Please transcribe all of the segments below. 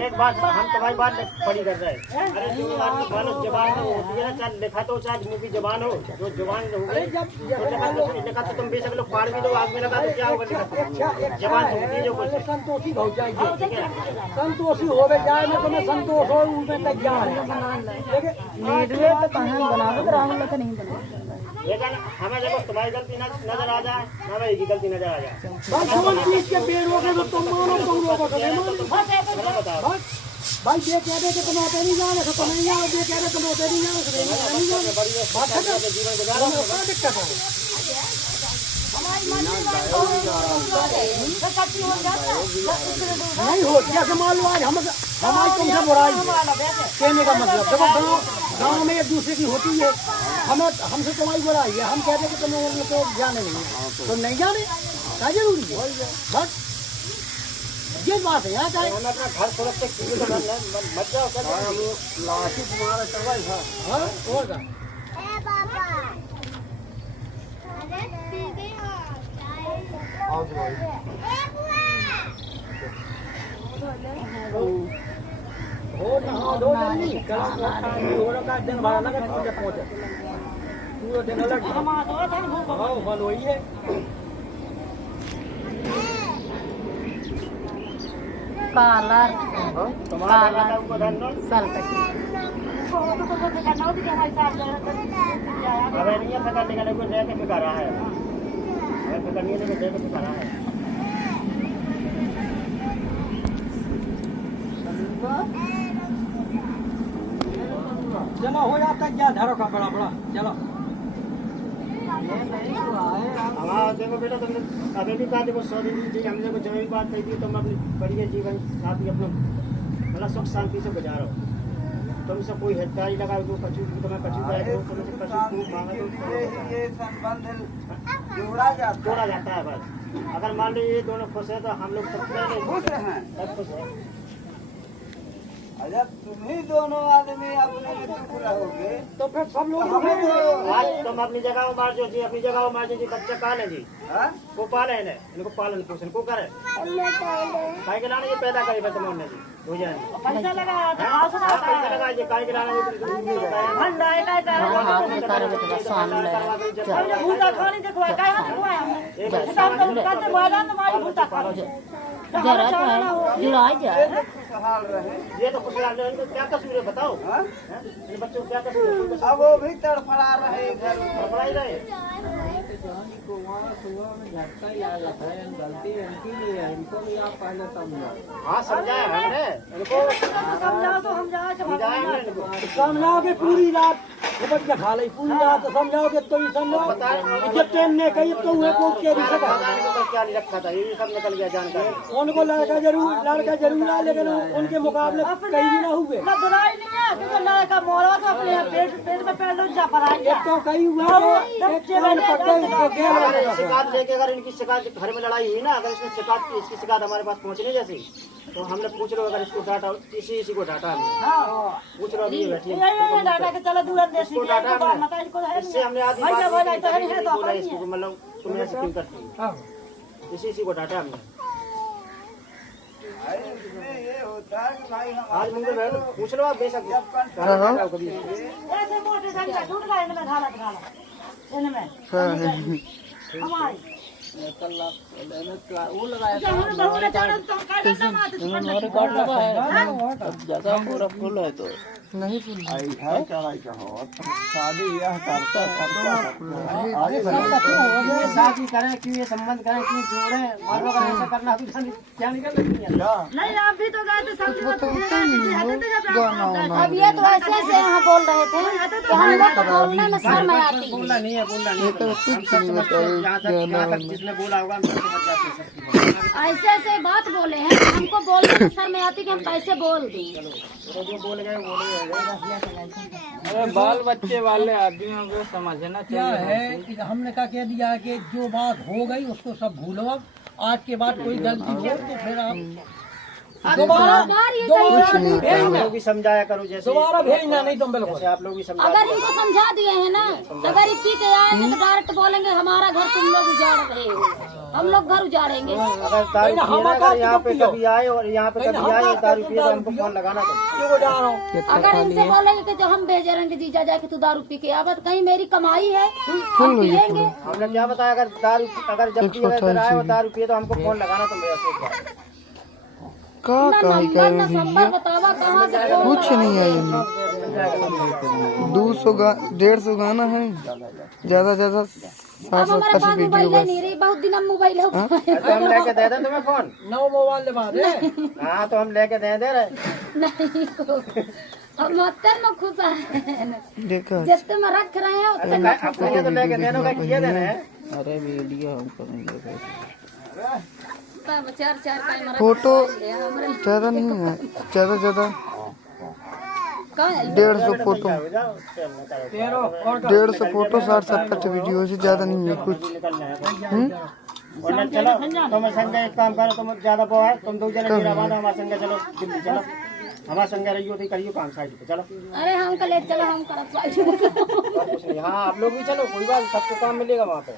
एक बात हम तुम्हारी बात बड़ी कर रहे हैं। अरे जो मानो जबान होती है ना, चाहे लिखा तो चाहे मुंह की जबान हो, जो जबान हो गई तो लिखा तो तुम भी सब लोग फाड़ भी दो, आग में लगा तो क्या होगा? लिखा जबान होती है जो कुछ संतोषी हो जाएगी, संतोषी हो जाए ना तुम्हें संतोष हो उसमें तैयार है। लेकिन हमें देखो तुम्हारी गलती नजर आ जाए, हमें एक ही गलती नजर आ जाए। चीज के पेड़ हो गए तो तुम मानो तुम लोगों को बताओ भाई ये कह रहे कि तुम आते नहीं जाने तो नहीं जाओ, ये कह रहे तुम आते नहीं जाने तो नहीं जाने। जीवन गुजारो क्या दिक्कत है? नहीं हो जैसे मान लो आज हमारी तुमसे बुराई है कहने का मतलब, देखो गाँव में एक दूसरे की होती है, हमसे तुम्हारी बुराई है, हम कहते हैं कि तुम लोगों को जाने नहीं है तो नहीं जाने क्या जरूरी है? बस ये बात है। यहाँ चाहे हमें अपना घर सुरक्षित मत जाओ लाठी तुम्हारा चलवाई था। हाँ होगा दिन भर लगा पहुँचे पूरा दिन अलग वही है। कलर जमा हो जाता है क्या धरो का बड़ा बड़ा चलो। हाँ देखो बेटा, तुमने अभी भी कहा देखो 100 दिन जी हमने को जो बात कही थी, तुम अपनी बढ़िया जीवन साथी अपना मतलब सुख शांति से गुजारो। तुमसे कोई हितकारी लगा दो कचू तुम्हें कचू का ये संबंध जोड़ा जाता है बस। अगर मान लो ये दोनों खुश है तो हम लोग सब खुश हैं। सब खुश है। जब तुम ही दोनों आदमी अपने में दुख रहोगे तो फिर सब लोग आज तुम अपनी जगह मार जो जी, अपनी जगह मार जो जी, बच्चा पाले जी वो पाले है इनको पालन पोषण को करे काय के लाने ये पैदा करे तुमने जी हो जाए पैसा लगा ये काय के लाने ये तो खुशहाल है। इनको क्या कसूर है बताओ? इन बच्चों को क्या कसूर है? अब वो भी तड़फड़ा रहे घर में तड़फड़ाई रहे। हाँ समझाया हमने इनको, समझाओगे पूरी रात उपज का खा ली पूरी रात समझाओगे तो ही समझाओ। जब ट्रेन ने कही तो हुए को क्या क्या नहीं रखा था, ये सब निकल गया जानकारी। उनको लड़का जरूर है लेकिन उनके मुकाबले कहीं भी ना हुए। एक तो कहीं हुआ शिकायत लेके अगर इनकी शिकायत घर में लड़ाई हुई ना, अगर इसने शिकायत की, इसकी शिकायत हमारे पास पहुंचने जैसी तो हमने पूछ लो, अगर इसको डाटा इसी को डाटा हमने पूछ लो अभी बैठी इसको डाटा हमने, इससे हमने आधी बात बोला इसको मतलब तुम्हें ऐसे क्यों करती है, इसी को डाटा हमने। ये होता है कि भाई आज मुझे पूछ लो आप बेशक जैसा पूरा फुल है तो नहीं शादी यह करता शादी करें कि ये संबंध करें कि जोड़े ऐसा करना क्या निकल नहीं आप भी तो गए थे सब अब ये तो ऐसे ऐसे यहाँ बोल रहे थे कि हम लोग बोलने में शर्म आती है। बोलना नहीं है जिसने बोला होगा ऐसे ऐसे बात बोले हैं हमको बोलने में शर्म आती कि हम कैसे बोल दें। जो बोल गए अरे बाल बच्चे वाले आदमियों को समझना क्या है कि हमने क्या कह दिया कि जो बात हो गई उसको सब भूलो। अब आज के बाद कोई गलती हो तो फिर आप दोबारा लोग भी समझाया करो, जैसे दोबारा भेजना नहीं तुम बिल्कुल आप लोग भी समझा। अगर इनको समझा दिए हैं ना, अगर इसी के आएंगे तो डायरेक्ट बोलेंगे हमारा घर तुम लोग उजाड़ रहे हो। हम लोग घर उजाड़ेंगे। अगर दारू पिए अगर यहाँ पे कभी आए और यहाँ पे कभी आए दारू पिए तो हमको फोन लगाना तो। अगर इनसे बोलेंगे कि जो हम भेजे रहेंगे जीजा जाके तू दारू पी के अब कहीं मेरी कमाई है हम पिएंगे। हमने क्या बताया अगर दारू अगर जब भी अगर आए और दारू पिए तो हमको फोन लगाना तो मेरे नंबर बतावा कहाँ से फोन कुछ नहीं है ये 200 150 गाना है ज्यादा 60-70 वीडियो बस। नहीं रही बहुत दिन हम मोबाइल तो हम लेके दे दें तुम्हें फोन नौ मोबाइल दे। हाँ तो हम लेके दे रहे नहीं और मत्तर में खुश है देखा जितने में रख रहे हैं उतने तो लेके देना का किया देना है। अरे वीडियो हम करेंगे चार फोटो ज्यादा नहीं है ज्यादा 150 फोटो 150 फोटो 60-70 वीडियो से ज्यादा नहीं है कुछ। और चलो तुम संजय एक काम करो तुम ज्यादा वो है तुम 2 जने मेरा बांधो हमारे संगे चलो दिल्ली चलो हमारे संगे रहियो तो करियो काम साइड पे चलो। अरे हम कल चलो हम कुछ नहीं हाँ आप लोग भी चलो कोई बात सबको काम मिलेगा वहाँ पे।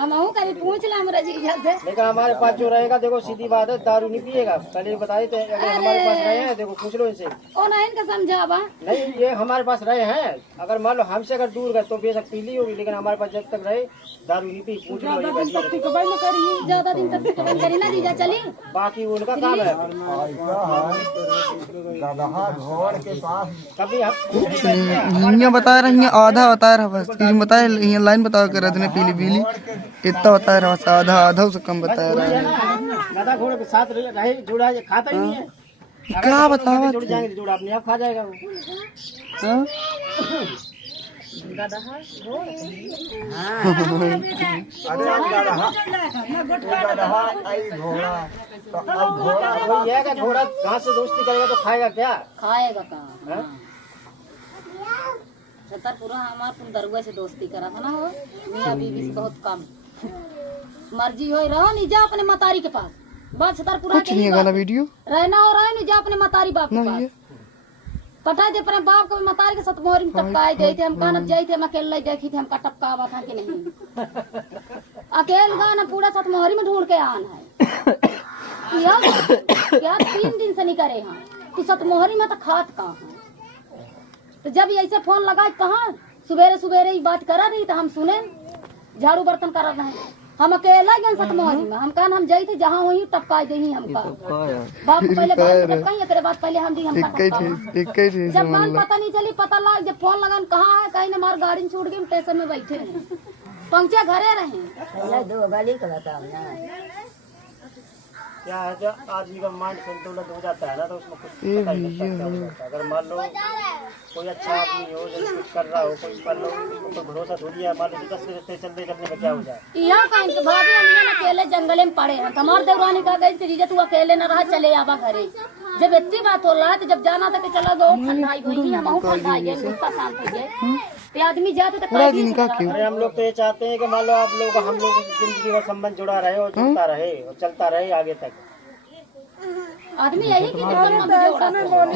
हम कल पूछ ला हमारा जीजा से लेकिन हमारे पास जो रहेगा देखो सीधी बात है दारू नहीं पिएगा पहले बताए थे अगर हमारे पास रहे हैं देखो पूछ लो इनसे ओ नहीं इनका समझावा नहीं ये हमारे पास रहे हैं अगर मान लो हमसे अगर दूर गए तो बेशक पी ली होगी लेकिन हमारे पास जब तक रहे दारू नहीं पी पूछ लो ज्यादा दिन तक कबल करी ना जीजा चली बाकी उनका काम है। कभी हम बता रही है आधा बता रहा बस बताए लाइन बता कर रहे पीली इतना बता रहा बस आधा से कम बता रहा है। गधा घोड़े के साथ रहे जुड़ा खाता ही नहीं है क्या बतावा जुड़ जाएंगे जुड़ा अपने आप खा जाएगा वो। घोड़ा घास से दोस्ती करेगा तो खाएगा क्या खाएगा कहाँ छतरपुरा हमारे तुम दरुआ से दोस्ती करा था ना हो मियाँ बीवी से बहुत कम मर्जी हो रहो नहीं जा अपने मतारी के पास बस छतरपुरा कुछ नहीं गाना वीडियो रहना हो रहा है नहीं जा अपने मतारी बाप के पास पटा दे अपने बाप को मतारी के साथ मोहरी में टपकाए गए थे हम कानत जाए थे हम अकेले देखी थे हमका टपकावा था कि नहीं अकेले गाना पूरा साथ मोहरी में ढूंढ के आना है क्या 3 दिन से नहीं करे हाँ तू साथ मोहरी में तो खात कहाँ है तो जब ऐसे फोन लगाए कहाँ सुबेरे ही बात करा रही तो हम सुने झाड़ू बर्तन कर रहे हैं हम अकेला गए सतमोहरी में हम कान हम जाई थे जहाँ वही टपका दे हमका बाप पहले टपकाई बाद पहले हम दी हमका जब मान पता नहीं चली पता लग जब फोन लगन कहाँ है कहीं हमारी गाड़ी छूट गई स्टेशन में बैठे हैं पंक्चर घरे रहे क्या है जो आदमी का माइंड संतुलन हो जाता है ना तो उसमें कुछ पता ही नहीं चलता। अगर मान लो कोई अच्छा आदमी हो जो कुछ कर रहा हो कोई कर लो उसको भरोसा थोड़ी है मान लो 10 रास्ते चलने में क्या हो जाए यहाँ कहीं तो भाभी हम अकेले जंगले में पड़े हैं हमारे देवरानी कहा गई थी तू अकेले न रहा चले आवा घरे जब इतनी बात हो रहा है तो जब जाना था कि चला गो ठंडाई हुई हम ठंडाई गए गुस्सा शांत हो गए आदमी जाते तो अरे हम लोग तो ये चाहते हैं कि मान लो आप लोग हम लोग जिंदगी का संबंध जुड़ा रहे और जुड़ता रहे और चलता रहे आगे तक आदमी यही की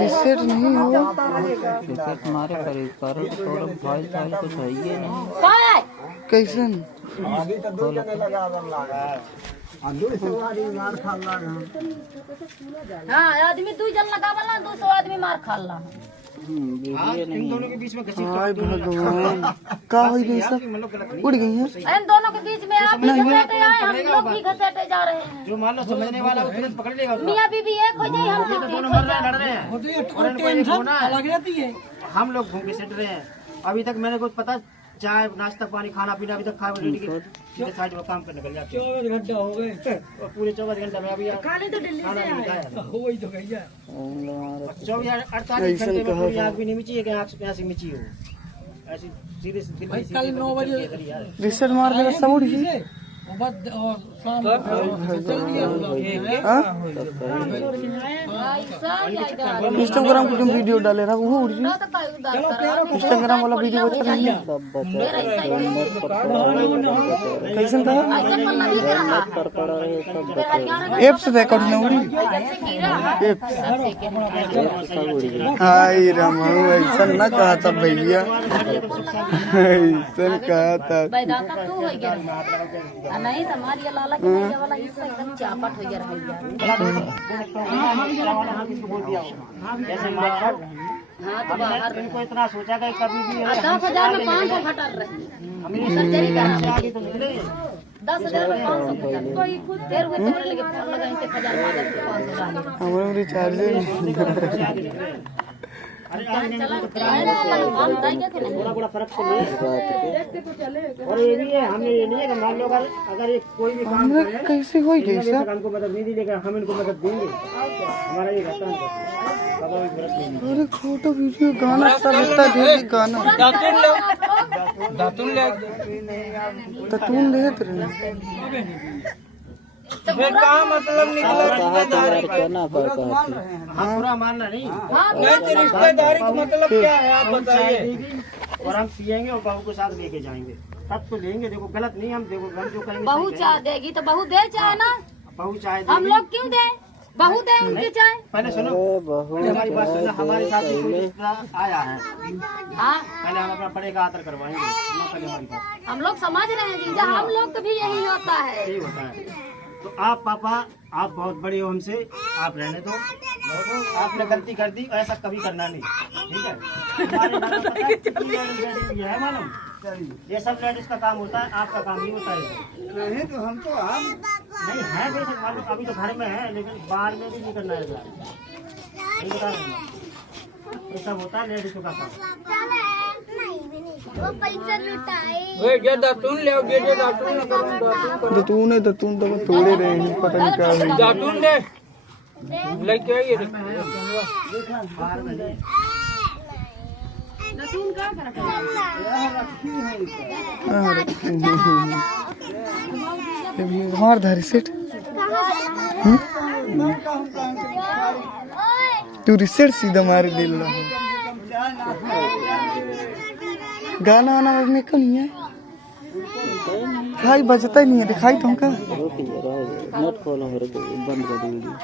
रिसेट नहीं हुआ हमारे परिवार थोड़ा भाई तो चाहिए नहीं कैसे हाँ आदमी 2 जन लगावला 200 आदमी मार खाला इन दोनों के बीच में भगवान का हो गई सब उड़ गई है इन दोनों के बीच में आप भी घसेटे आए हम लोग भी घसेटे जा रहे हैं जो मान लो समझने वाला वो तुरंत पकड़ लेगा मियाँ बीवी एक हो जाए हम लोग दोनों मर रहे हैं लड़ रहे हैं और इनको एक होना है हम लोग भूखे सेट रहे हैं अभी तक मैंने कुछ पता चाय नाश्ता पानी खाना पीना अभी तक खा रेडी साइड में काम करने निकल जाते 24 घंटे हो गए और पूरे 24 घंटे में अभी खाने तो दिल्ली से आए वही तो गई है 24-48 घंटे में पूरी आग भी नहीं मिची है कि आग से मिची हो ऐसी सीधे सीधे कल 9 बजे रिसेट मार देगा सब उड़ गई इंस्टाग्राम को तुम वीडियो डाले रहा वो उड़ गई इंस्टाग्राम वाला वीडियो अच्छा नहीं है कैसे था ऐप से देखा ना उड़ी ऐप हाय राम ऐसा ना कहा था भैया ऐसा कहा था नहीं हमारी लाला वाला के नहीं वाला इससे एकदम चापट हो गया रहा जैसे मार्केट हाँ तो बाहर इनको इतना सोचा कि कभी भी 10,000 में 500 खटर रही सर्जरी करा 10,000 में 500 खटर कोई खुद देर हुए तोड़े लगे फोन लगा 1,000 मांगे 500 डाले हमारे रिचार्ज थोड़ा बड़ा फर्क तो नहीं। और ये भी है, हमें ये नहीं है कि मान लो अगर ये कोई भी काम करे कैसे हो गई इनका सब? हमको मदद नहीं देगा, हम इनको मदद देंगे। हमारा ये रहता है, कभी भी फर्क नहीं है। अरे फोटो वीडियो गाना सब इतना ढेर गाना ततून ले तेरे मतलब निकला पूरा मानना नहीं, रिश्तेदारी का मतलब क्या है आप बताइए। और हम पियेंगे और बहू के साथ लेके जाएंगे, तब तो लेंगे। देखो गलत नहीं, हम देखो हम जो कहेंगे बहू चाय देगी तो बहू दे चाय ना, बहू चाहे हम लोग क्यों दे, बहू दे उनकी चाय। पहले सुनो, पहले हमारी बात सुनो। हमारे साथ भी कोई रिश्ता आया है, हाँ पहले हम अपना पड़े का आतर करवाएंगे ना, पहले हमारी बात हम लोग समझ रहे हैं जीजा, हम लोग को भी यही होता है। यही होता है। तो आप पापा, आप बहुत बड़े हो हमसे, आप रहने दो। आपने गलती कर दी, ऐसा कभी करना नहीं, ठीक है। हमारे घर में पता है कितनी लेडीज है मालूम, ये सब लेडीज का काम होता है, आपका काम नहीं होता है। नहीं तो हम तो हम नहीं है बेशक मालूम, अभी तो घर में है, लेकिन बाहर में भी नहीं करना है ऐसा। नहीं बता रहे, ये सब होता है लेडीजों का काम। वो पैसा लुटाए दातून ले ततून है ततून तो तोड़े रहे हैं, पता नहीं क्या है। दातून ले लेके आइए। बाहर में नहीं। हमार धारी सेठ तू रिसेट सीधा मारे दिल रहा। गाना वाना में क्यों नहीं है? दिखाई बजता ही नहीं है, दिखाई तुमका नेट खोलो बंद कर दीजिए।